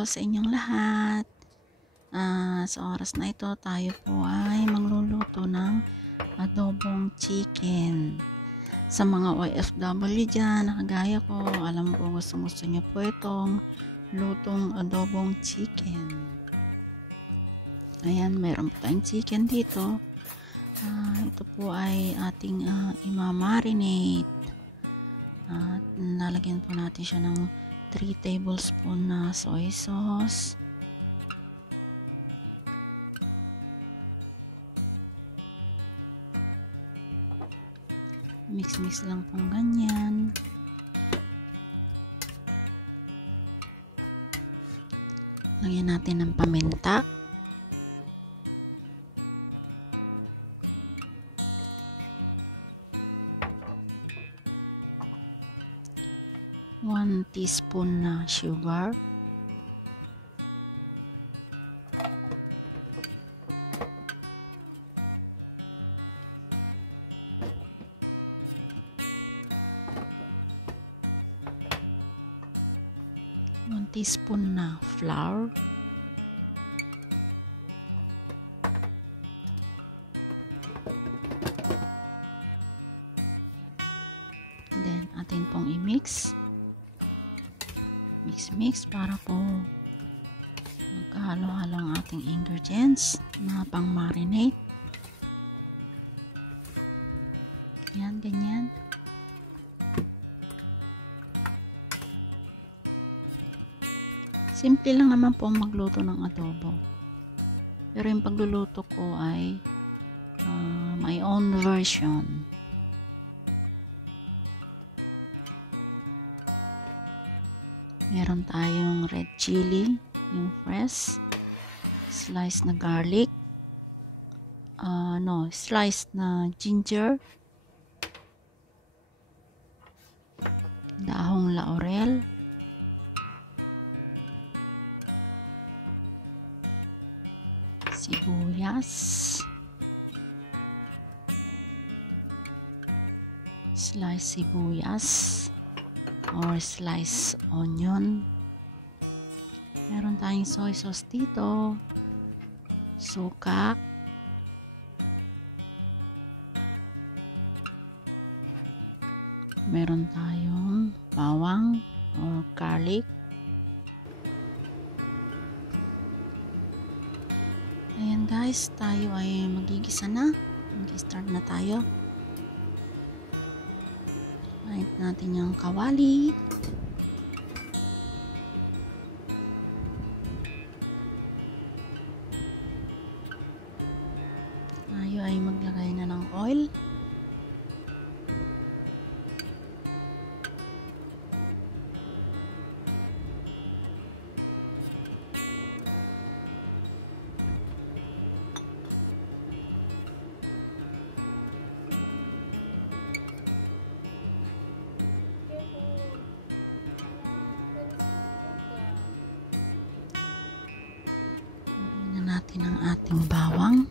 po sa inyong lahat. Sa oras na ito, tayo po ay magluluto ng adobong chicken. Sa mga OFW dyan, nakagaya ko, alam ko gusto niyo po itong lutong adobong chicken. Ayan, meron po tayong chicken dito. Ito po ay ating imamarinate. At lalagyan po natin siya ng 3 tablespoon na soy sauce. Mix lang pong ganyan. Lagyan natin ng paminta. One teaspoon na sugar. One teaspoon na flour. Then, atin pong i-mix. Mix para po magkahalo-halo ang ating ingredients na pang marinate. Yan, ganyan. Simple lang naman po magluto ng adobo. Pero yung pagluluto ko ay my own version. Meron tayong red chili, yung fresh, sliced na garlic, sliced na ginger, dahong laurel, sibuyas, sliced sibuyas or sliced onion. Meron tayong soy sauce dito, suka, meron tayong bawang or garlic. Ayan guys, tayo ay magigisa na. Mag-start na tayo. Light natin yung kawali. Tayo ay maglagay na ng oil. Natin ang ating bawang,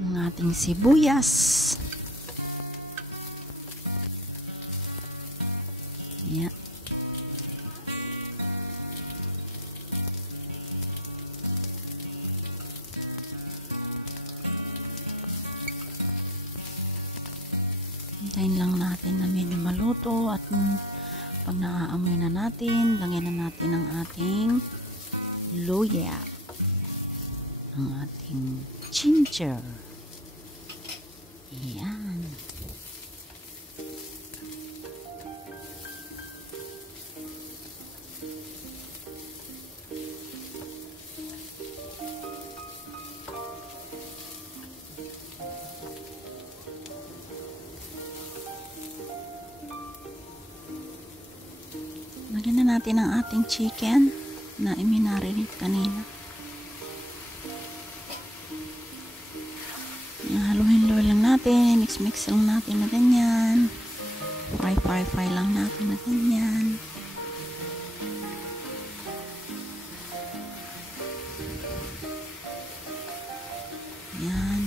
ang ating sibuyas, yeah. Hintayin lang natin na medyo maluto at pag naaamoy na natin, lagyan na natin ang ating luya, ang ating ginger. Ayan. Lagyan na natin ang ating chicken na i-marinate kanina. Haluin-luin lang natin, mix lang natin na ganyan. Fry lang natin na ganyan. Yan.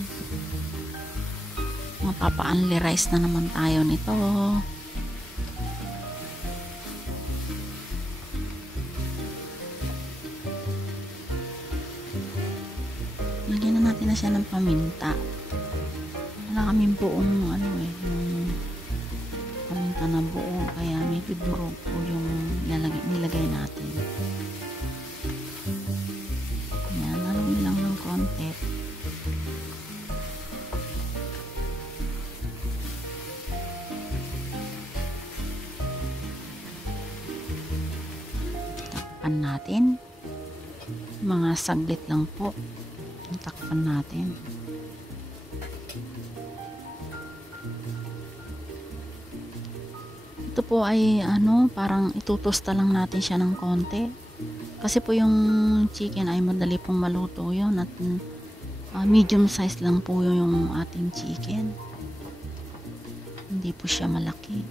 Mapapa-only rice na naman tayo nito. Lagyan na natin na siya ng paminta. Wala kaming buong yung paminta na buo, kaya medyo durog po yung nilagay natin. Yan, haluin lang ng konti. Takpan natin. Mga saglit lang po. Takpan natin. Ito po ay parang itutosta lang natin siya ng konti. Kasi po yung chicken ay madali pong maluto yun at medium size lang po yung ating chicken. Hindi po siya malaki.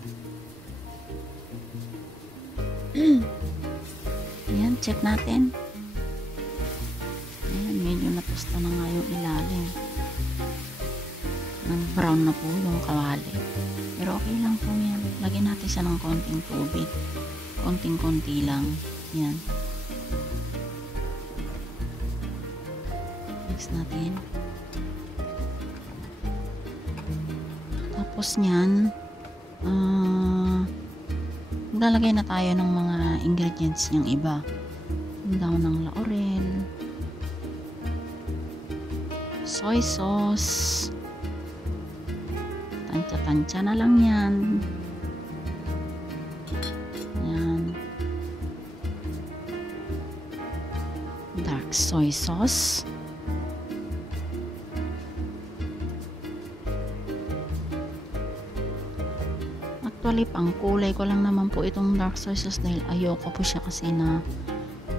Ayan, check natin. Ayan, medyo natusta na nga yung ilalim. Nag-brown na po yung kawali. Pero okay lang po yan. Lagyan natin siya ng konting tubig. Konting-konti lang. Yan. Mix natin. Tapos nyan, maglalagay na tayo ng mga ingredients niyang iba. Daon ng laurel, soy sauce, tansya-tansya na lang yan. Yan. Dark soy sauce. Actually, pang kulay ko lang naman po itong dark soy sauce dahil ayoko po siya kasi na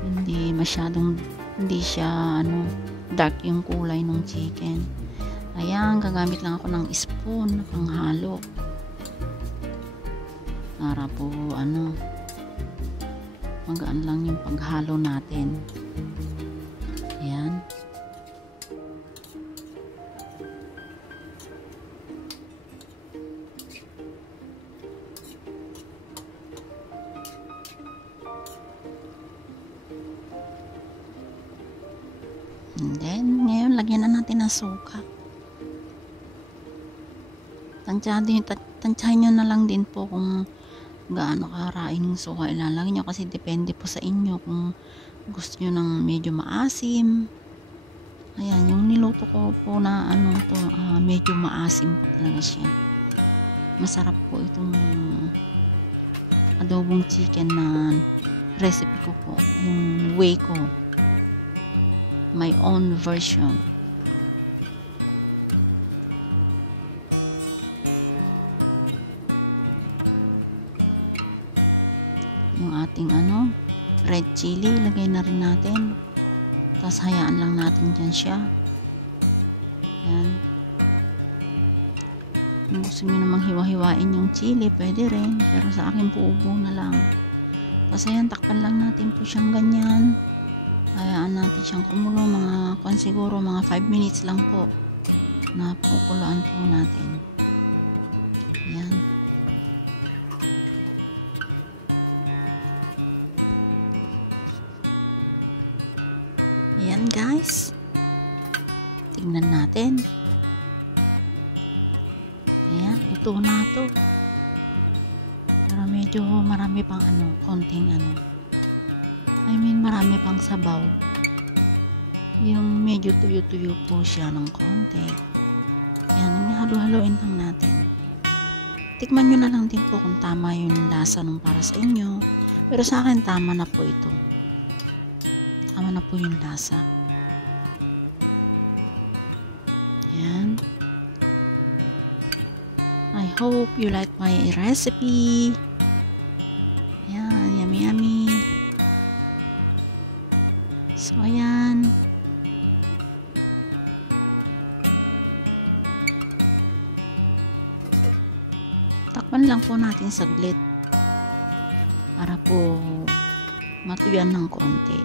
hindi siya dark yung kulay ng chicken. Ayan, gagamit lang ako ng spoon na panghalo para po magaan lang yung paghalo natin. Ayan. And then, ngayon, lagyan na natin ng suka. Tansyahin nyo na lang din po kung gaano karaing yung suka ilalagay nyo kasi depende po sa inyo kung gusto nyo ng medyo maasim. Ayan, yung niluto ko po na medyo maasim po talaga siya. Masarap po itong adobong chicken na recipe ko po. Yung way ko. My own version. Yung ating red chili, lagay na rin natin. Tapos hayaan lang natin dyan siya. Yan. Kung gusto nyo namang hiwa-hiwain yung chili, pwede rin. Pero sa akin po, ubo na lang. Tapos ayan, takpan lang natin po siyang ganyan. Hayaan natin siyang kumulo siguro mga 5 minutes lang po na pakukuluan po natin. Ayan. Ayan guys. Tingnan natin. Ayan, luto na to. Pero medyo marami pang konting marami pang sabaw. Yung medyo tuyo-tuyo po siya ng konti. Yan, halo-haloin lang natin. Tikman nyo na lang din po kung tama yung lasa nung para sa inyo. Pero sa akin, tama na po ito. Tama na po yung lasa. Yan. I hope you like my recipe. Yan, yummy yummy. So, ayan. Takpan lang po natin saglit para po matuyan ng konti.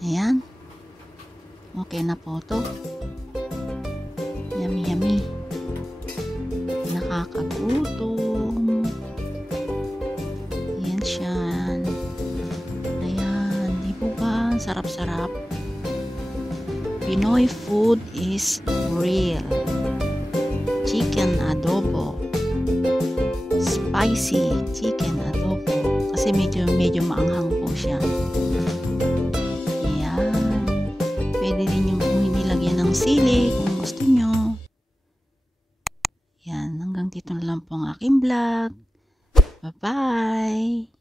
Ayan. Okay na po to. Yummy, yummy. Nakakagutom. Ayan siya. Ayan. Di po ba? Sarap-sarap. Pinoy food is real. Chicken adobo. Spicy chicken adobo. Kasi medyo maanghang po siya. Ayan. Pwede din yung nilagyan ng sili kung gusto nyo. Yan, hanggang dito na lang po ang aking vlog. Bye-bye!